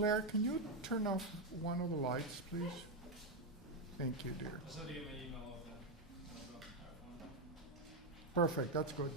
Claire, can you turn off one of the lights, please? Thank you, dear. I'll send you my email over. Perfect, that's good.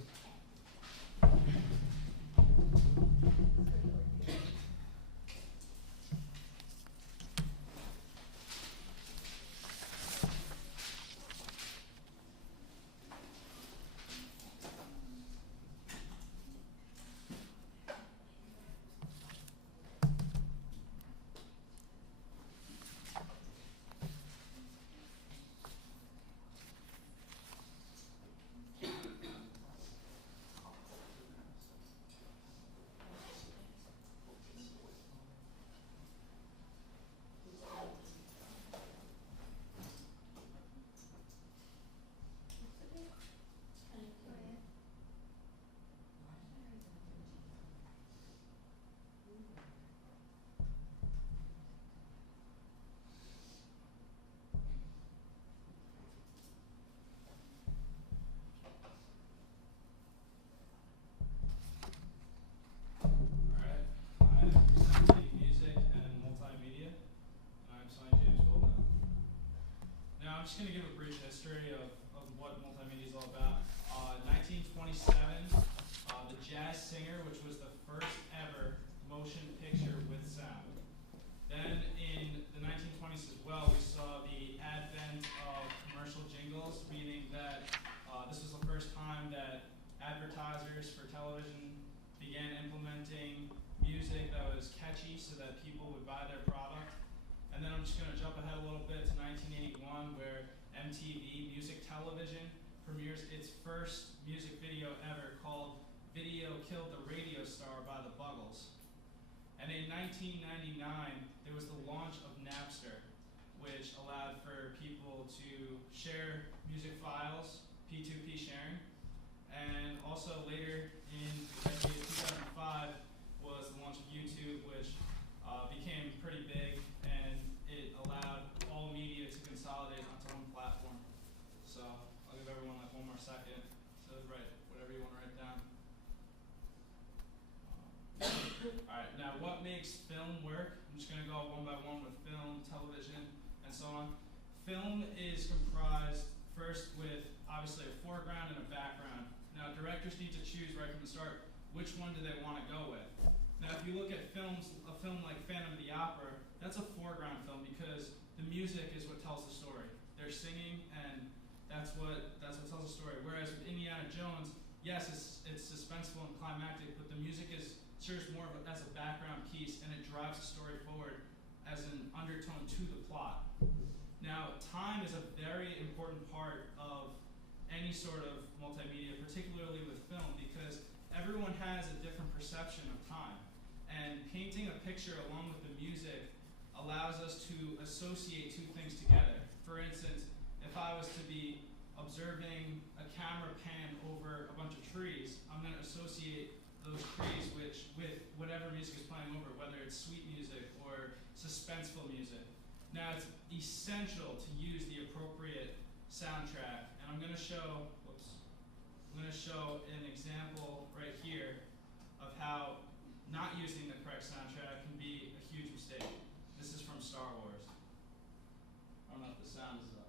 I'm just going to give a brief history of what multimedia is all about. 1927, the Jazz Singer, which was the first ever motion picture with sound. Then in the 1920s as well, we saw the advent of commercial jingles, meaning that this was the first time that advertisers for television began implementing music that was catchy so that people would buy their product. And then I'm just going to jump ahead a little bit to 1981, where MTV Music Television premieres its first music video ever called Video Killed the Radio Star by the Buggles. And in 1999, there was the launch of Napster, which allowed for people to share music files, P2P sharing. And also later in the decade of 2005 was the launch of YouTube, which became pretty big, and it allowed all media to consolidate onto one platform. So I'll give everyone like one more second to write whatever you want to write down. All right, now what makes film work? I'm just going to go one by one with film, television, and so on. Film is comprised first with obviously a foreground and a background. Now directors need to choose right from the start which one do they want to go with. Now if you look at films, a film like Phantom of the Opera, that's a foreground film because the music is what tells the story. They're singing, and that's what tells the story. Whereas with Indiana Jones, yes, it's suspenseful and climactic, but the music serves more as a background piece, and it drives the story forward as an undertone to the plot. Now, time is a very important part of any sort of multimedia, particularly with film, because everyone has a different perception of time. And painting a picture along with the music allows us to associate two things together. For instance, if I was to be observing a camera pan over a bunch of trees, I'm going to associate those trees with whatever music is playing over, whether it's sweet music or suspenseful music. Now, it's essential to use the appropriate soundtrack, and I'm going to show an example right here of how not using the correct soundtrack can be a huge mistake. This is from Star Wars. I don't know if the sound is up.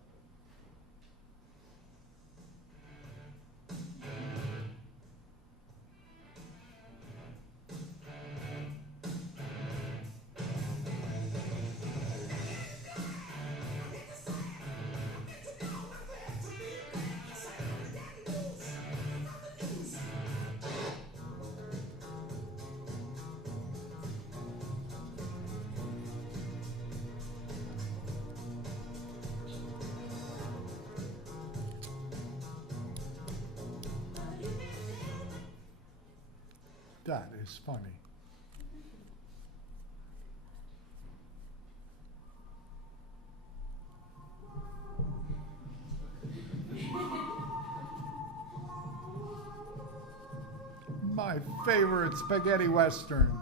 That is funny. My favorite spaghetti western.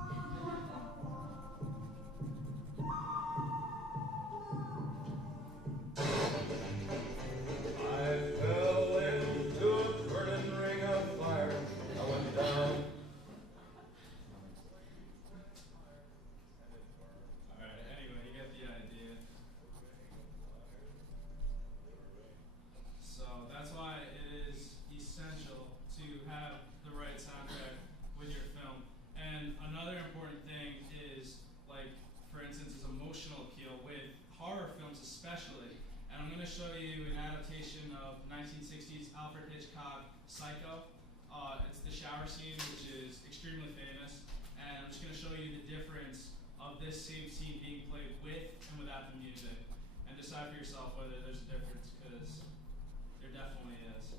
shower scene, which is extremely famous, and I'm just going to show you the difference of this same scene being played with and without the music, and decide for yourself whether there's a difference, because there definitely is.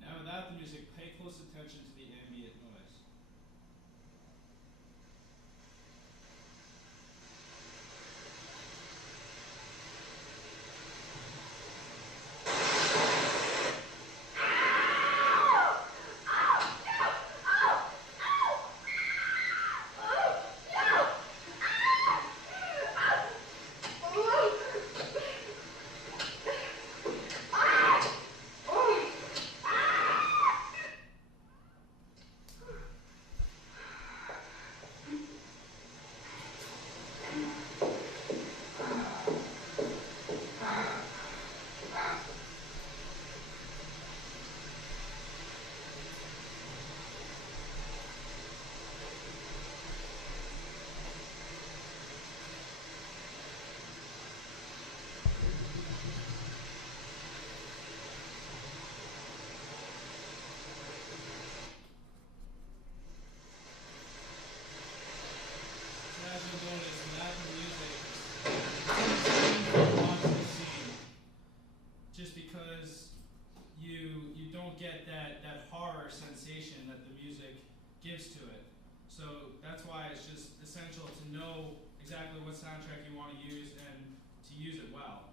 Now without the music, pay close attention to the ambient noise. As you'll notice, without the music, onto the scene, just because you don't get that horror sensation that the music gives to it. So that's why it's just essential to know exactly what soundtrack you want to use and to use it well.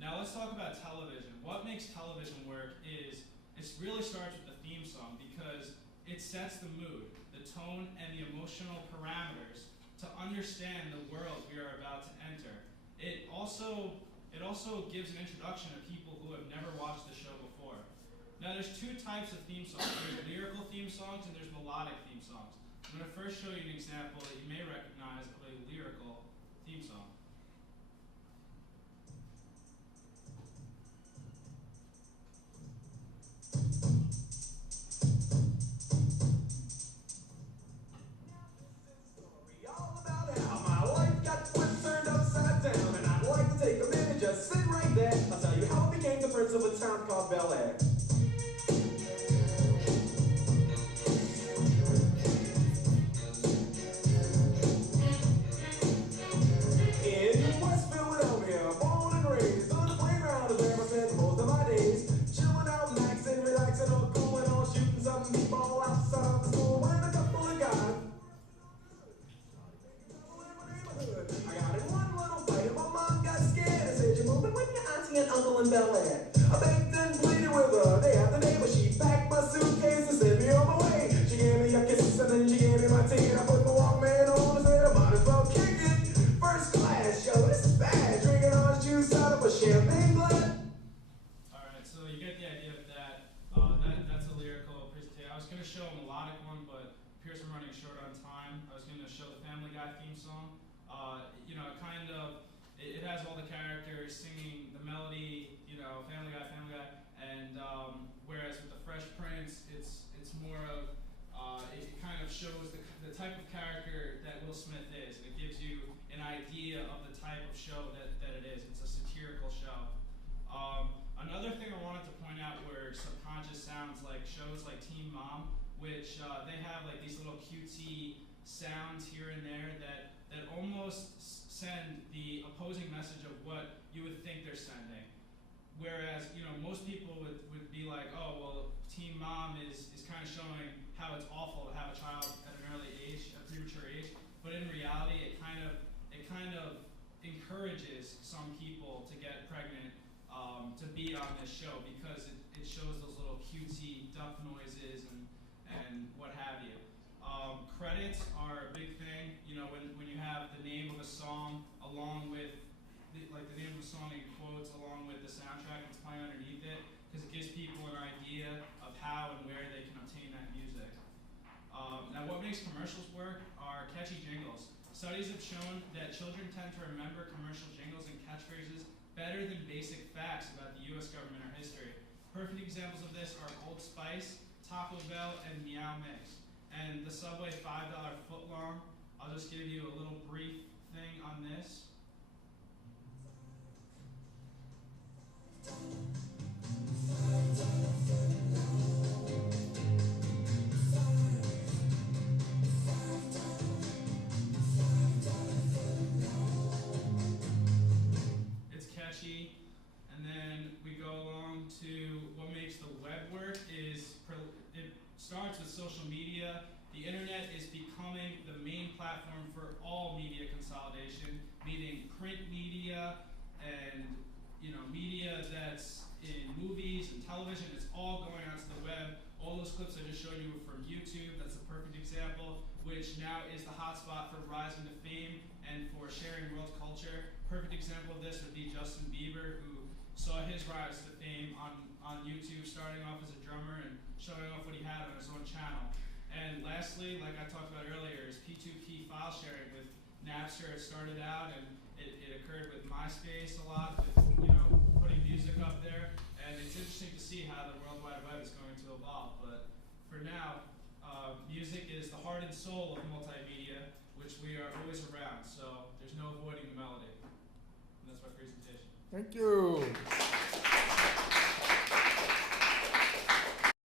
Now let's talk about television. What makes television work is it really starts with the theme song, because it sets the mood, the tone, and the emotional parameters to understand the world we are about to enter. It also gives an introduction to people who have never watched the show before. Now there's two types of theme songs. There's lyrical theme songs and there's melodic theme songs. I'm going to first show you an example that you may recognize of a lyrical theme song. I'll tell you how I became the prince of a town called Bel Air. In West Philadelphia, born and raised on the playground is where I spent most of my days. Chilling out, maxing, relaxing, all cool and all shooting some b-ball outside of the school when a couple of guys. I got in one little fight and my mom got scared and said, "You're moving with your auntie and uncle in Bel Air." I begged and pleaded with her day after day, but she packed my suitcase and sent me on my way. She gave me a kiss and then she gave me my tea, and I put my Walkman on and said I might as well kick it. First class, yo, this is bad. Drinking orange juice out of a champagne glass. Alright, so you get the idea of that. That's a lyrical presentation. I was going to show a melodic one, but appears I'm running short on time. I was going to show the Family Guy theme song. It has all the characters singing the melody, Family Guy, and whereas with the Fresh Prince, it's more of, it kind of shows the type of character that Will Smith is, and it gives you an idea of the type of show that it is. It's a satirical show. which they have like these little cutesy sounds here and there that almost send the opposing message of what you would think they're sending. Whereas, you know, most people would be like, oh, well, Teen Mom is kind of showing how it's awful to have a child at an early age, a premature age. But in reality, it kind of encourages some people to get pregnant, to be on this show, because it shows those little cutesy duck noises and what have you. Credits are a big thing. You know, when you have the name of a song along with the name of the song in quotes along with the soundtrack that's playing underneath it, because it gives people an idea of how and where they can obtain that music. Now, what makes commercials work are catchy jingles. Studies have shown that children tend to remember commercial jingles and catchphrases better than basic facts about the U.S. government or history. Perfect examples of this are Old Spice, Taco Bell, and Meow Mix. And the Subway $5 footlong, I'll just give you a little brief thing on this. It's catchy. And then we go along to what makes the web work is it starts with social media. The internet is becoming the main platform for all media consolidation, meaning print media and media that's in movies and television. It's all going onto the web. All those clips I just showed you were from YouTube. That's a perfect example, which now is the hotspot for rising to fame and for sharing world culture. Perfect example of this would be Justin Bieber, who saw his rise to fame on YouTube, starting off as a drummer and showing off what he had on his own channel. And lastly, like I talked about earlier, is P2P file sharing with Napster. It started out, and it occurred with MySpace a lot, with putting music up there. And it's interesting to see how the World Wide Web is going to evolve. But for now, music is the heart and soul of multimedia, which we are always around. So there's no avoiding the melody. And that's my presentation. Thank you.